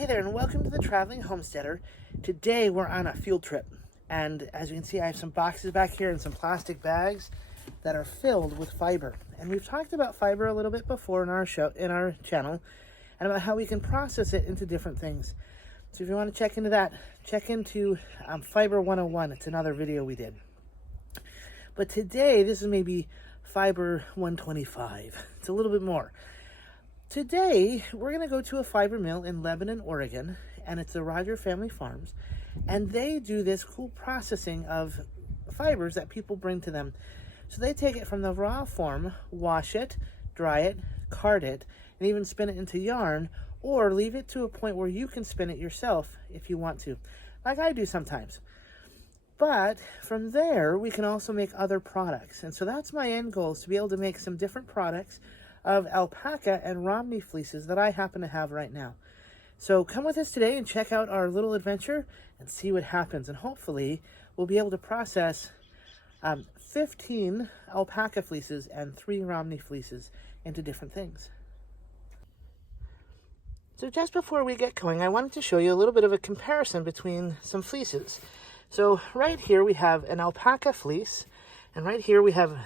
Hey there, and welcome to the Traveling Homesteader. Today we're on a field trip, and as you can see, I have some boxes back here and some plastic bags that are filled with fiber. And we've talked about fiber a little bit before in our channel, and about how we can process it into different things. So if you want to check into that, check into Fiber 101. It's another video we did. But today, this is maybe Fiber 125. It's a little bit more. Today, we're going to go to a fiber mill in Lebanon, Oregon, and it's the Roger Family Farms, and they do this cool processing of fibers that people bring to them. So they take it from the raw form, wash it, dry it, card it, and even spin it into yarn, or leave it to a point where you can spin it yourself if you want to, like I do sometimes. But from there, we can also make other products. And so that's my end goal, is to be able to make some different products of alpaca and Romney fleeces that I happen to have right now. So come with us today and check out our little adventure and see what happens. And hopefully we'll be able to process 15 alpaca fleeces and 3 Romney fleeces into different things. So just before we get going, I wanted to show you a little bit of a comparison between some fleeces. So right here we have an alpaca fleece, and right here we have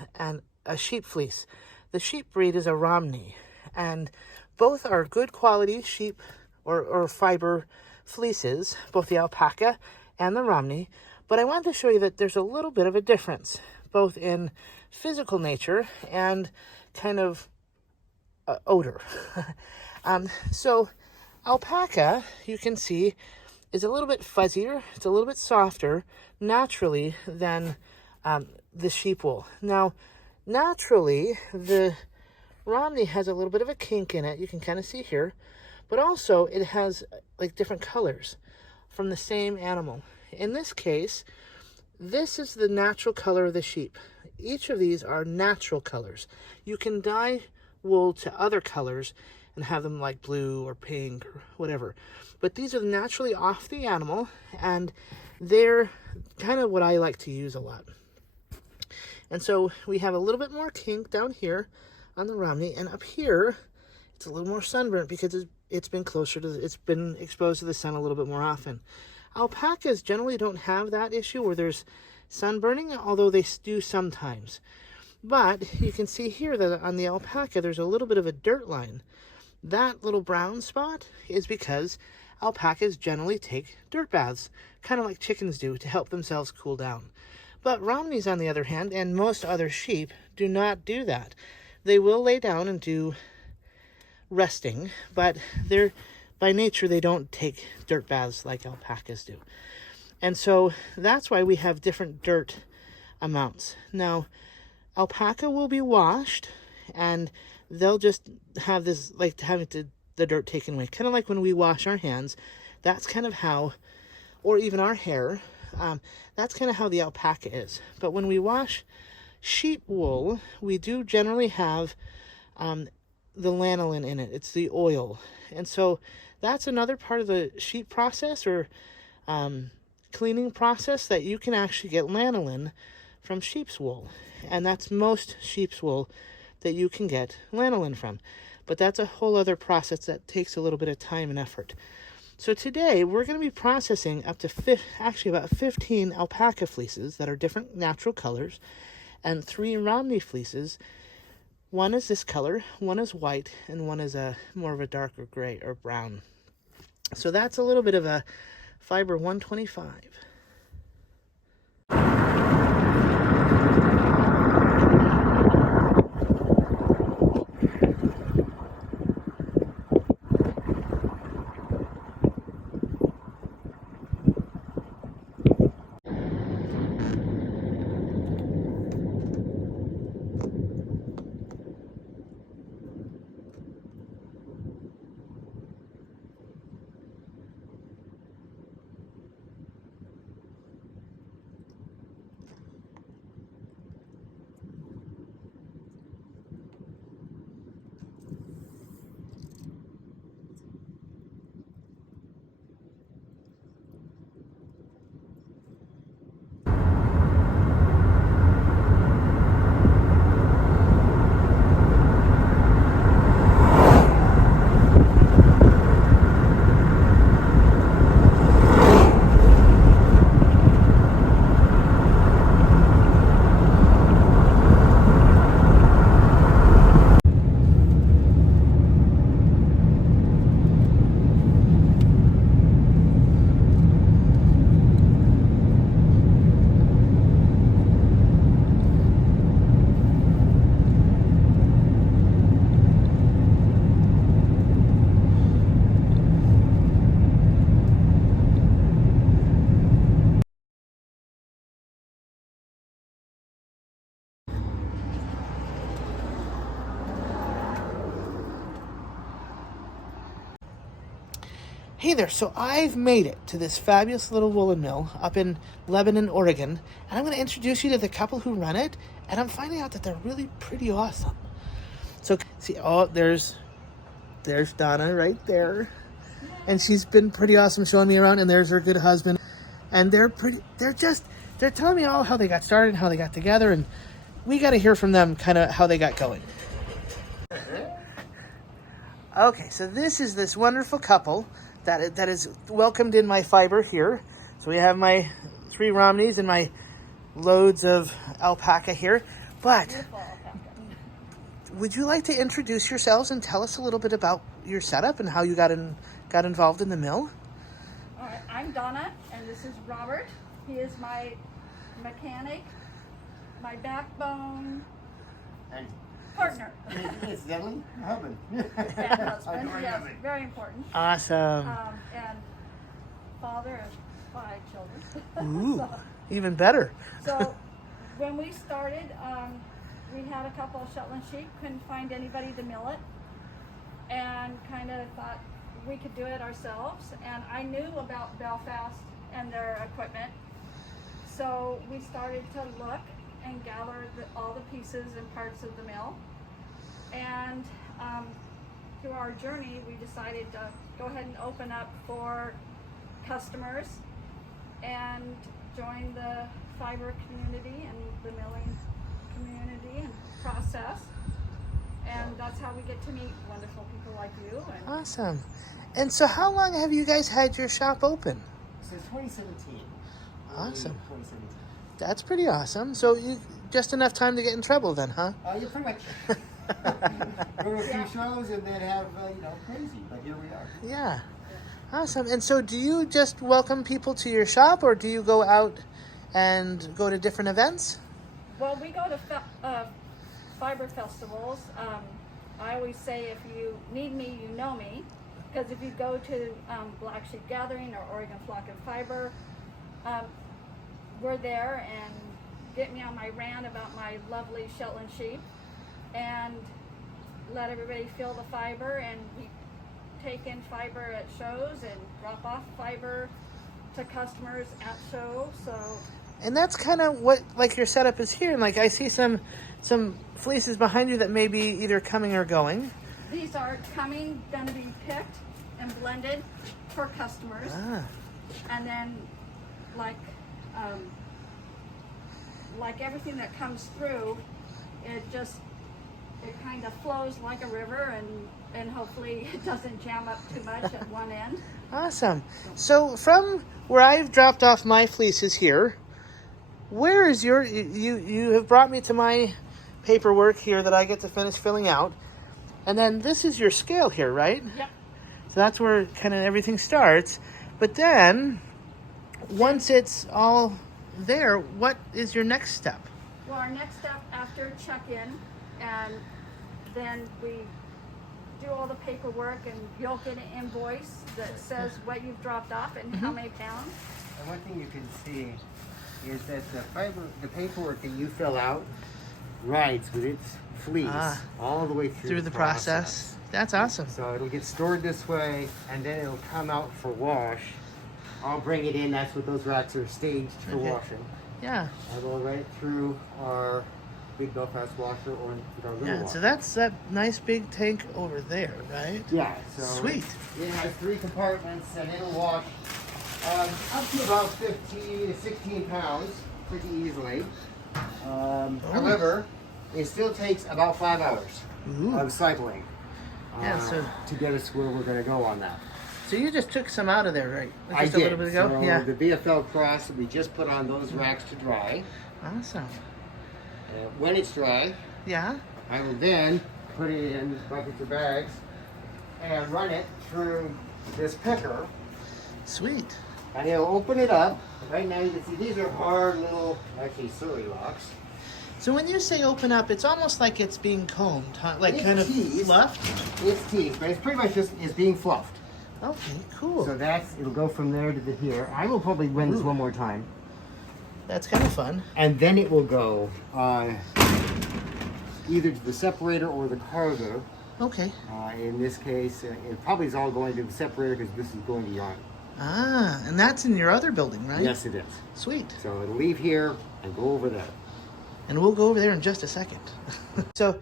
a sheep fleece. The sheep breed is a Romney, and both are good quality sheep or fiber fleeces, both the alpaca and the Romney. But I wanted to show you that there's a little bit of a difference, both in physical nature and kind of odor. So alpaca, you can see, is a little bit fuzzier. It's a little bit softer naturally than the sheep wool. Now, naturally, the Romney has a little bit of a kink in it. You can kind of see here. But also, it has like different colors from the same animal. In this case, this is the natural color of the sheep. Each of these are natural colors. You can dye wool to other colors and have them like blue or pink or whatever. But these are naturally off the animal, and they're kind of what I like to use a lot. And so we have a little bit more kink down here on the Romney, and up here it's a little more sunburnt because it's been it's been exposed to the sun a little bit more often. Alpacas generally don't have that issue where there's sunburning, although they do sometimes. But you can see here that on the alpaca there's a little bit of a dirt line. That little brown spot is because alpacas generally take dirt baths, kind of like chickens do, to help themselves cool down. But Romneys, on the other hand, and most other sheep, do not do that. They will lay down and do resting, but by nature, they don't take dirt baths like alpacas do. And so that's why we have different dirt amounts. Now, alpaca will be washed, and they'll just have this, like having the dirt taken away. Kind of like when we wash our hands. That's kind of how, or even our hair, that's kind of how the alpaca is. But when we wash sheep wool, we do generally have the lanolin in it. It's the oil. And so that's another part of the sheep process or cleaning process, that you can actually get lanolin from sheep's wool. And that's most sheep's wool that you can get lanolin from. But that's a whole other process that takes a little bit of time and effort. So today we're going to be processing up to about 15 alpaca fleeces that are different natural colors, and 3 Romney fleeces. One is this color, one is white, and one is more of a darker gray or brown. So that's a little bit of a Fiber 125. Hey there, so I've made it to this fabulous little woolen mill up in Lebanon, Oregon, and I'm going to introduce you to the couple who run it, and I'm finding out that they're really pretty awesome. So, see, oh, there's Donna right there, and she's been pretty awesome showing me around, and there's her good husband, and they're telling me all how they got started and how they got together, and we got to hear from them kind of how they got going. Okay, so this is this wonderful couple that is welcomed in my fiber here. So we have my 3 Romneys and my loads of alpaca here. But would you like to introduce yourselves and tell us a little bit about your setup and how you got involved in the mill? All right, I'm Donna, and this is Robert. He is my mechanic, my backbone, and partner. Incidentally, husband. And husband, yes, very important. Awesome. And father of 5 children. Ooh, even better. So when we started, we had a couple of Shetland sheep, couldn't find anybody to mill it, and kind of thought we could do it ourselves. And I knew about Belfast and their equipment, so we started to look and gather all the pieces and parts of the mill. And through our journey, we decided to go ahead and open up for customers and join the fiber community and the milling community and process. And that's how we get to meet wonderful people like you. And Awesome. And so how long have you guys had your shop open? Since 2017. Awesome. 2017. That's pretty awesome. So you just enough time to get in trouble then, huh? Yeah, pretty much. Go to a few shows and then have, crazy. But here we are. Yeah. Awesome. And so do you just welcome people to your shop, or do you go out and go to different events? well, we go to fiber festivals. I always say if you need me, you know me. Because if you go to Black Sheep Gathering or Oregon Flock and Fiber, we're there, and get me on my rant about my lovely Shetland sheep and let everybody feel the fiber. And we take in fiber at shows and drop off fiber to customers at shows. And that's kind of what like your setup is here. And like I see some fleeces behind you that may be either coming or going. These are coming, going to be picked and blended for customers. And then like everything that comes through, it kind of flows like a river, and hopefully it doesn't jam up too much at one end. Awesome. So from where I've dropped off my fleeces here, where is you have brought me to my paperwork here that I get to finish filling out. And then this is your scale here, right? Yep. So that's where kind of everything starts. But then once it's all there, what is your next step? Well, our next step after check-in, and then we do all the paperwork, and you'll get an invoice that says what you've dropped off and how many pounds. And one thing you can see is that the paperwork that you fill out rides with its fleece all the way through the process. That's awesome. So it'll get stored this way, and then it'll come out for wash. I'll bring it in. That's what those racks are staged for washing. Yeah. I will run it through our big Belfast washer or our little washer. So that's that nice big tank over there, right? Yeah. So Sweet. It has 3 compartments, and it'll wash up to about 15 to 16 pounds pretty easily. However, it still takes about 5 hours of cycling to get us where we're going to go on that. So you just took some out of there, right? I Just did. a little bit ago? So Yeah. the BFL cross, we just put on those racks to dry. Awesome. When it's dry, Yeah. I will then put it in buckets or bags and run it through this picker. Sweet. And it'll open it up. Right now you can see these are hard little, actually silly locks. So when you say open up, it's almost like it's being combed, huh? Like It's kind of teased. fluffed? It's teeth, but it's pretty much just is being fluffed. Okay, cool. So it'll go from there to the here. I will probably run this one more time. That's kind of fun. And then it will go either to the separator or the carver Okay. In this case, it probably is all going to the separator because this is going to yarn. Ah, and that's in your other building, right? Yes, it is. Sweet. So it'll leave here and go over there. And we'll go over there in just a second. So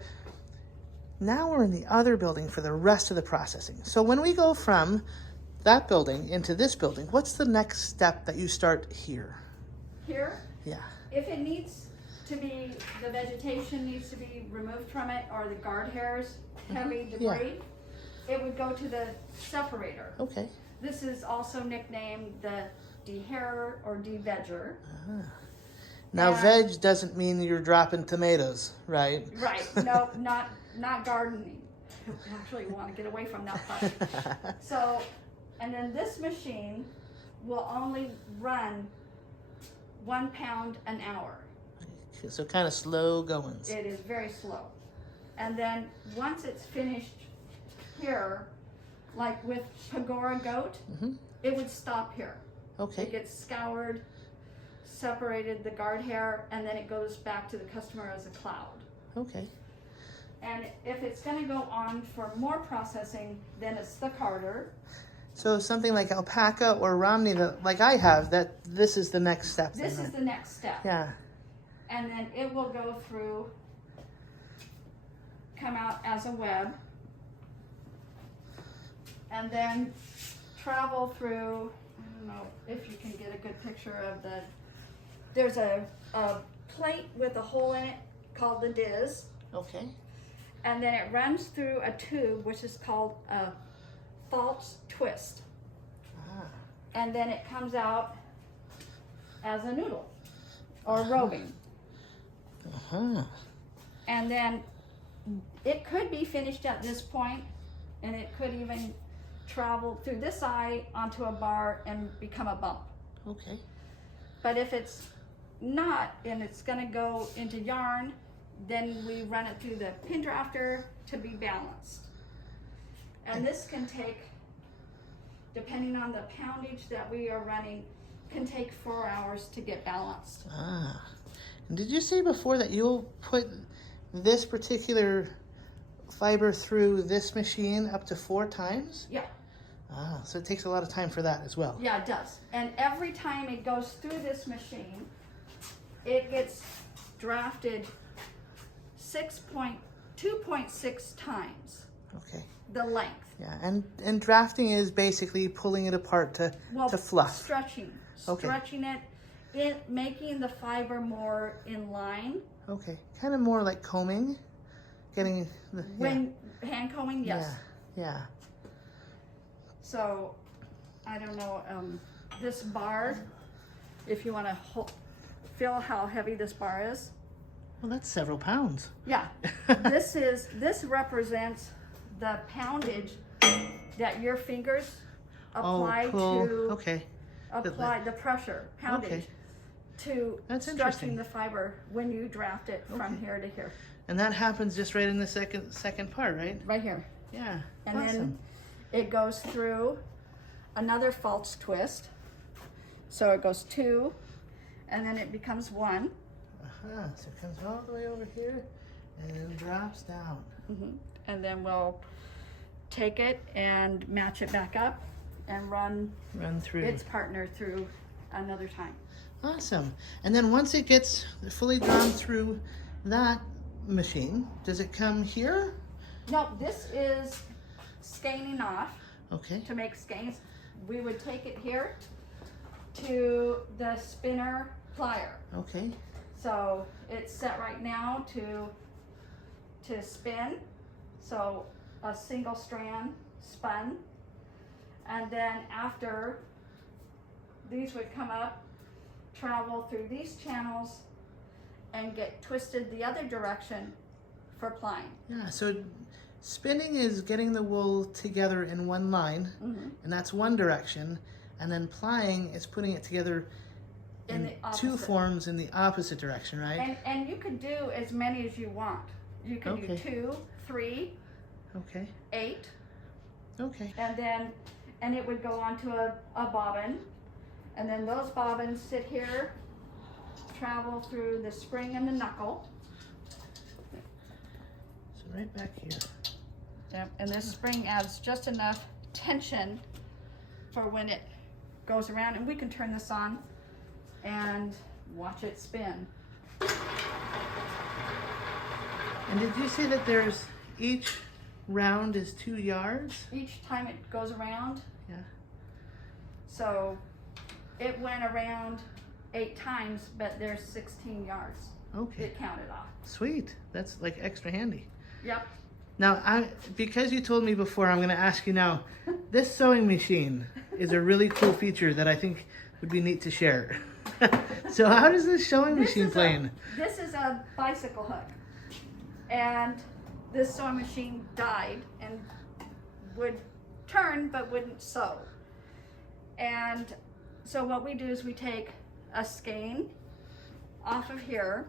now we're in the other building for the rest of the processing. So when we go from that building into this building, what's the next step that you start here? Here, Yeah. if it needs to be, the vegetation needs to be removed from it, or the guard hairs, heavy debris, it would go to the separator. Okay. This is also nicknamed the dehairer or devegger. Now, And- veg doesn't mean you're dropping tomatoes, right? Right, no, not gardening. Actually, you want to get away from that part. So, and then this machine will only run 1 pound an hour. So kind of slow goings. It is very slow. And then once it's finished here, like with Pagora goat, it would stop here. Okay. It gets scoured, separated the guard hair, and then it goes back to the customer as a cloud. Okay. And if it's going to go on for more processing, then it's the carder. So something like Alpaca or Romney, that like I have, that this is the next step. This is the next step. Yeah. And then it will go through, come out as a web, and then travel through, I don't know if you can get a good picture of there's a plate with a hole in it called the diz, Okay. and then it runs through a tube which is called a false twist. And then it comes out as a noodle or roving. And then it could be finished at this point, and it could even travel through this eye onto a bar and become a bump. Okay. But if it's not, and it's gonna go into yarn, then we run it through the pin drafter to be balanced. And this can take, depending on the poundage that we are running, can take 4 hours to get balanced. And did you say before that you'll put this particular fiber through this machine up to 4 times? Yeah. So it takes a lot of time for that as well. Yeah, it does. And every time it goes through this machine, it gets drafted 2.6 times Okay. the length. Yeah, and drafting is basically pulling it apart to fluff. Stretching. Okay. Stretching it, making the fiber more in line. Okay, kind of more like combing, getting the When hand combing, yes. Yeah. So, I don't know, this bar, if you want to feel how heavy this bar is. Well, that's several pounds. Yeah, this represents the poundage that your fingers apply apply the pressure, poundage to That's stretching interesting. the fiber when you draft it from here to here. And that happens just right in the second part, right? Right here. Yeah. And awesome. then it goes through another false twist. So it goes 2, and then it becomes 1. So it comes all the way over here and drops down. And then we'll take it and match it back up and run through. its partner through another time. Awesome. And then once it gets fully drawn through that machine, does it come here? No, this is skeining off. Okay. To make skeins. We would take it here to the spinner plier. Okay. So it's set right now to spin. So a single strand spun. And then after, these would come up, travel through these channels, and get twisted the other direction for plying. Yeah, so spinning is getting the wool together in one line, and that's one direction, and then plying is putting it together in the two opposite. forms in the opposite direction, right? And you could do as many as you want. You can do Okay. 2, 3, Okay. 8, Okay. and it would go onto a bobbin, and then those bobbins sit here, travel through the spring and the knuckle, So right back here. And this spring adds just enough tension for when it goes around, and we can turn this on and watch it spin. And did you say that there's each round is 2 yards? Each time it goes around. Yeah. So it went around 8 times, but there's 16 yards. Okay. It counted off. Sweet. That's like extra handy. Yep. Now, because you told me before, I'm going to ask you now. This sewing machine is a really cool feature that I think would be neat to share. So how does this sewing machine play in? This is a bicycle hook. And this sewing machine died and would turn but wouldn't sew. And so what we do is we take a skein off of here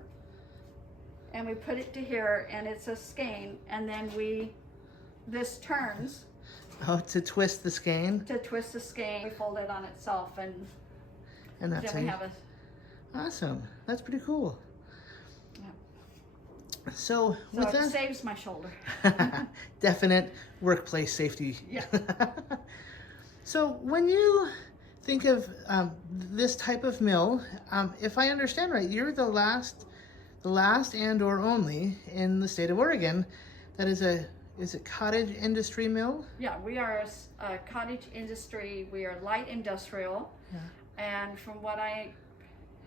and we put it to here, and it's a skein, and then this turns. Oh, to twist the skein? To twist the skein, we fold it on itself, and that's then we have Awesome. That's pretty cool. Yeah. So it saves my shoulder. Definite workplace safety. Yeah. So when you think of this type of mill, if I understand right, you're the last and or only in the state of Oregon that is a cottage industry mill? Yeah, we are a cottage industry. We are light industrial. Yeah. And from what I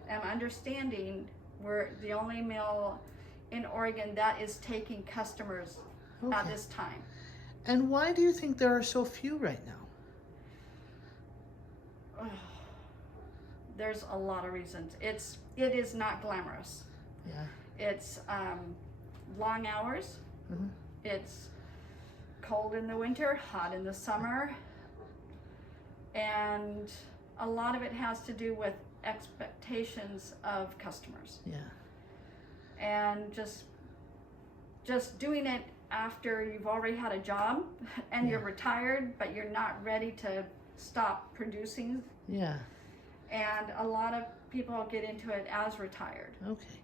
am understanding, we're the only mill in Oregon that is taking customers at this time. And why do you think there are so few right now? There's a lot of reasons. It is not glamorous. Yeah. It's long hours. Mm-hmm. It's cold in the winter, hot in the summer, and a lot of it has to do with expectations of customers. Yeah. And just doing it after you've already had a job and you're retired, but you're not ready to stop producing. Yeah. And a lot of people get into it as retired. Okay.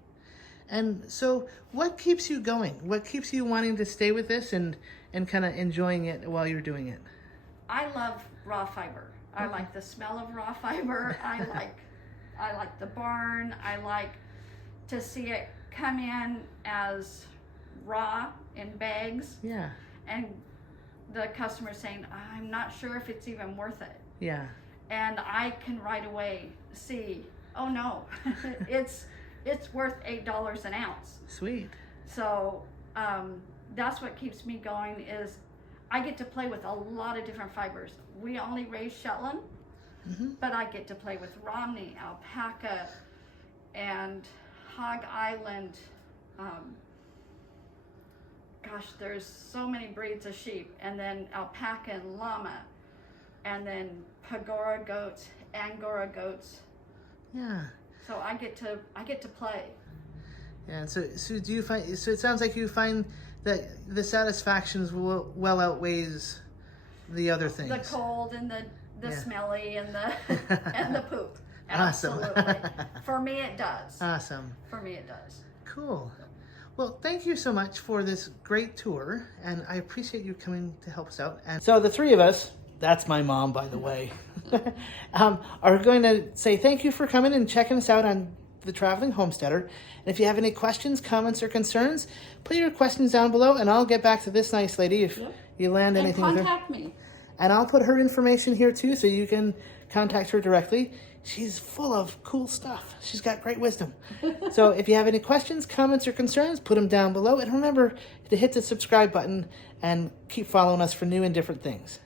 And so what keeps you going? What keeps you wanting to stay with this and kind of enjoying it while you're doing it? I love raw fiber. I like the smell of raw fiber. I like the barn. I like to see it come in as raw in bags. Yeah. And the customer saying, I'm not sure if it's even worth it. Yeah. And I can right away see, oh no, it's worth $8 an ounce. Sweet. So that's what keeps me going is I get to play with a lot of different fibers. We only raise Shetland, but I get to play with Romney, Alpaca, and Hog Island. Gosh, there's so many breeds of sheep, and then alpaca and llama, and then Pagora goats, Angora goats. Yeah. So I get to play. Yeah. So do you find? So it sounds like you find that the satisfactions well outweighs the other things. The cold and the smelly and the and the poop. Awesome. Absolutely. For me, it does. Awesome. For me, it does. Cool. Well, thank you so much for this great tour, and I appreciate you coming to help us out. And so the three of us, that's my mom, by the way, are going to say thank you for coming and checking us out on The Traveling Homesteader. And if you have any questions, comments, or concerns, put your questions down below, and I'll get back to this nice lady if you land anything with her. Contact me. And I'll put her information here too, so you can contact her directly. She's full of cool stuff. She's got great wisdom. So if you have any questions, comments, or concerns, put them down below. And remember to hit the subscribe button and keep following us for new and different things.